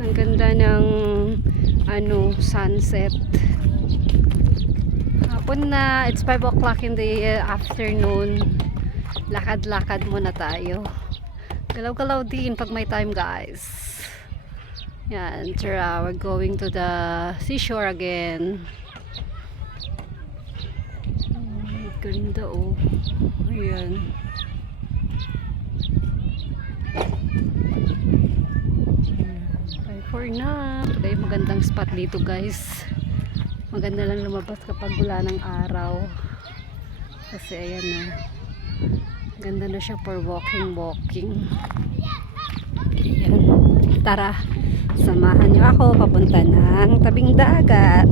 ang ganda ng sunset. Hapon na, it's 5 o'clock in the afternoon. Lakad-lakad muna tayo. Galaw-galaw din pag may time, guys. Yan, tara, we're going to the seashore again. Ganda oh. Ayan. Bye for now. Ito yung magandang spot dito, guys. Maganda lang lumabas kapag wala ng araw. Kasi ayan na. Ganda na siya for walking. Ayan. Tara. Samahan niyo ako papunta ng tabing dagat.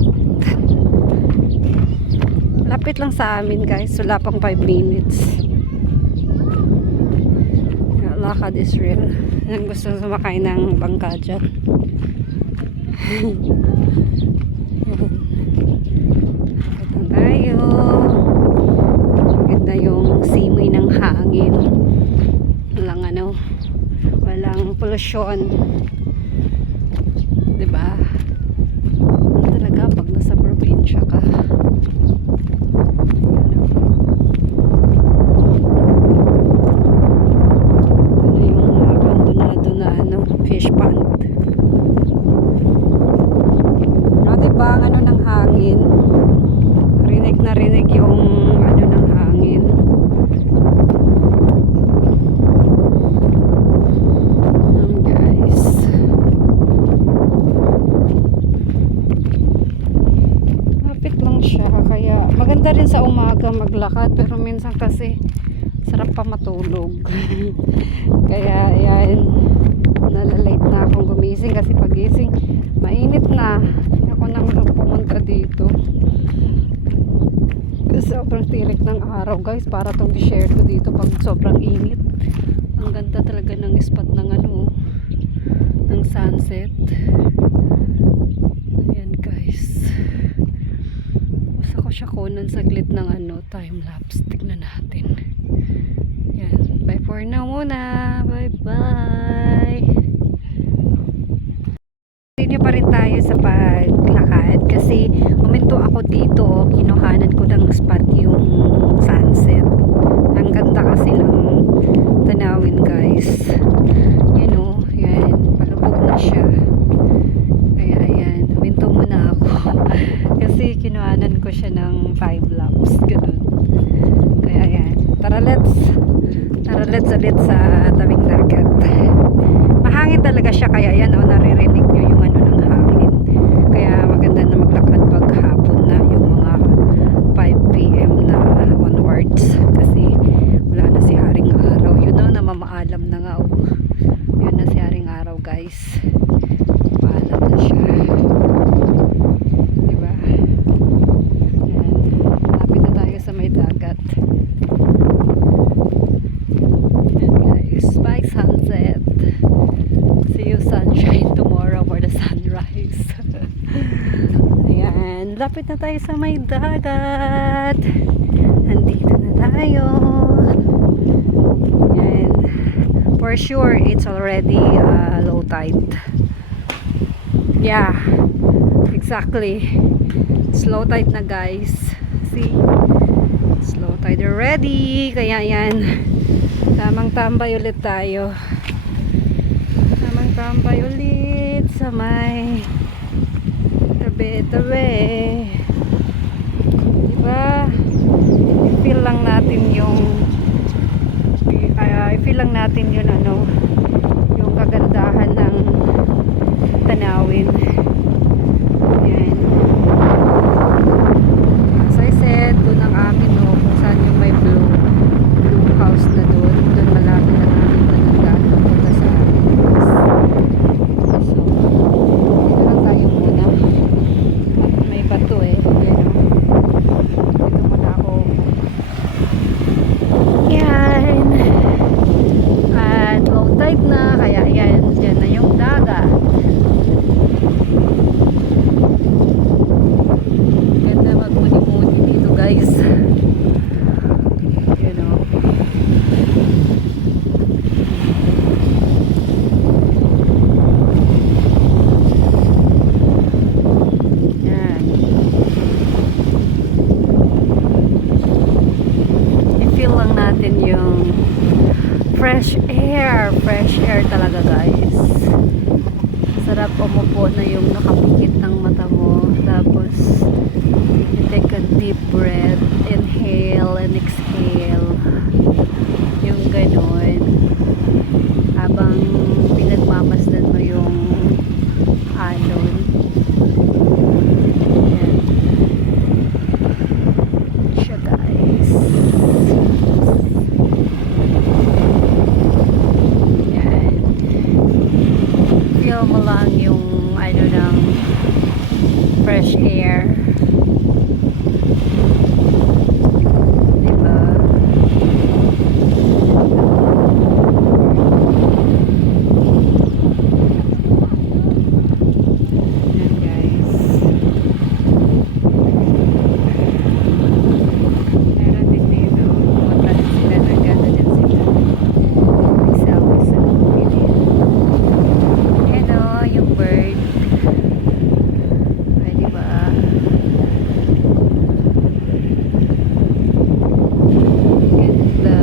Lapit lang sa amin, guys. Wala pang 5 minutes. Lakad is real. Yung gusto sumakay ng bangka dyan. Ito tayo. Ganda yung simoy ng hangin. Walang pollution. Diba? Ano talaga pag nasa probinsya ka? Fish pond. Diba ang ng hangin? Rinig na rinig yung ng hangin. Guys. Lapit lang siya. Kaya maganda rin sa umaga maglakad. Pero minsan kasi sarap pa matulog. Kaya yan. Nalalate na akong gumising kasi pagising mainit na. Ako nang pumunta dito kasi sobrang tirik ng araw, guys. Para itong i-share ko dito pag sobrang init. Ang ganda talaga ng spot ng ng sunset. Ayan, guys. Gusto ko siya kunan saglit ng time lapse. Tignan natin. Yan. Bye for now muna. Bye bye. Continue pa rin tayo sa paglakad kasi huminto ako dito. Kinuhanan ko ng spot yung sunset. Ang ganda kasi ng tanawin, guys. Yan palubog na siya. Kaya ayan, huminto muna ako. Kasi kinuhanan ko siya ng time lapse. Ganun. Kaya ayan. Tara let's ulit sa tabing dagat. Mahangin talaga siya, kaya yan naririnig nyo yung ng hangin. Kaya maganda na maglakad pag hapon na, yung mga 5 PM na onwards. Kasi wala na si Haring Araw. Yun na mamaalam na nga. Yun na si Haring Araw, guys. Paalam na siya. Diba? Yan. Lapit na tayo sa may dagat. Bye sunset. See you sunshine tomorrow for the sunrise. Ayan, lapit na tayo sa may dagat. Nandito na tayo. Ayan. For sure, it's already low tide. Yeah, exactly. It's low tide na, guys. See? It's low tide already. Kaya yan. Tamang tambay ulit tayo. Tamang tambay ulit sa may tabi-tabi. Diba? I-feel lang natin yung yung kagandahan ng tanawin. Ayan. As I said, doon ang amin kung saan yung may blue house na doon malapit na namin talaga papunta sa amin. So, dito lang tayo muna. May bato dito muna ako. Yan. At low tide na, kaya yan, dyan na yung dagat. Fresh air talaga guys. Sarap umupo na yung nakapikit ng mata mo. Tapos, you take a deep breath, inhale and exhale. Yung ganon. Habang pinagmamasdan mo yung alon. Yan. Siya guys. Yan. Feel mo lang yung ano ng fresh air. Diba? Yan guys. Meron din dito. Pumunta din sila. Nagano din sila. Nag-selfie sa pilit. Yan o, yung bird. Ay, diba? Ganda.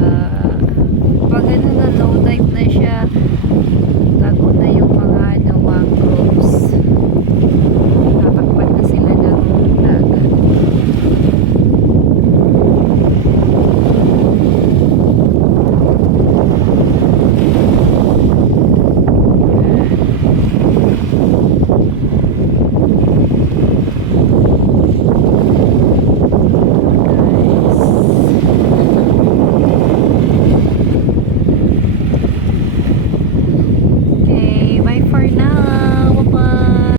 Pag ano na low tide na siya, tago na yung mga ano, mangroves. Tatakpan na sila ng dagat. Okay, bye for now. Bye-bye.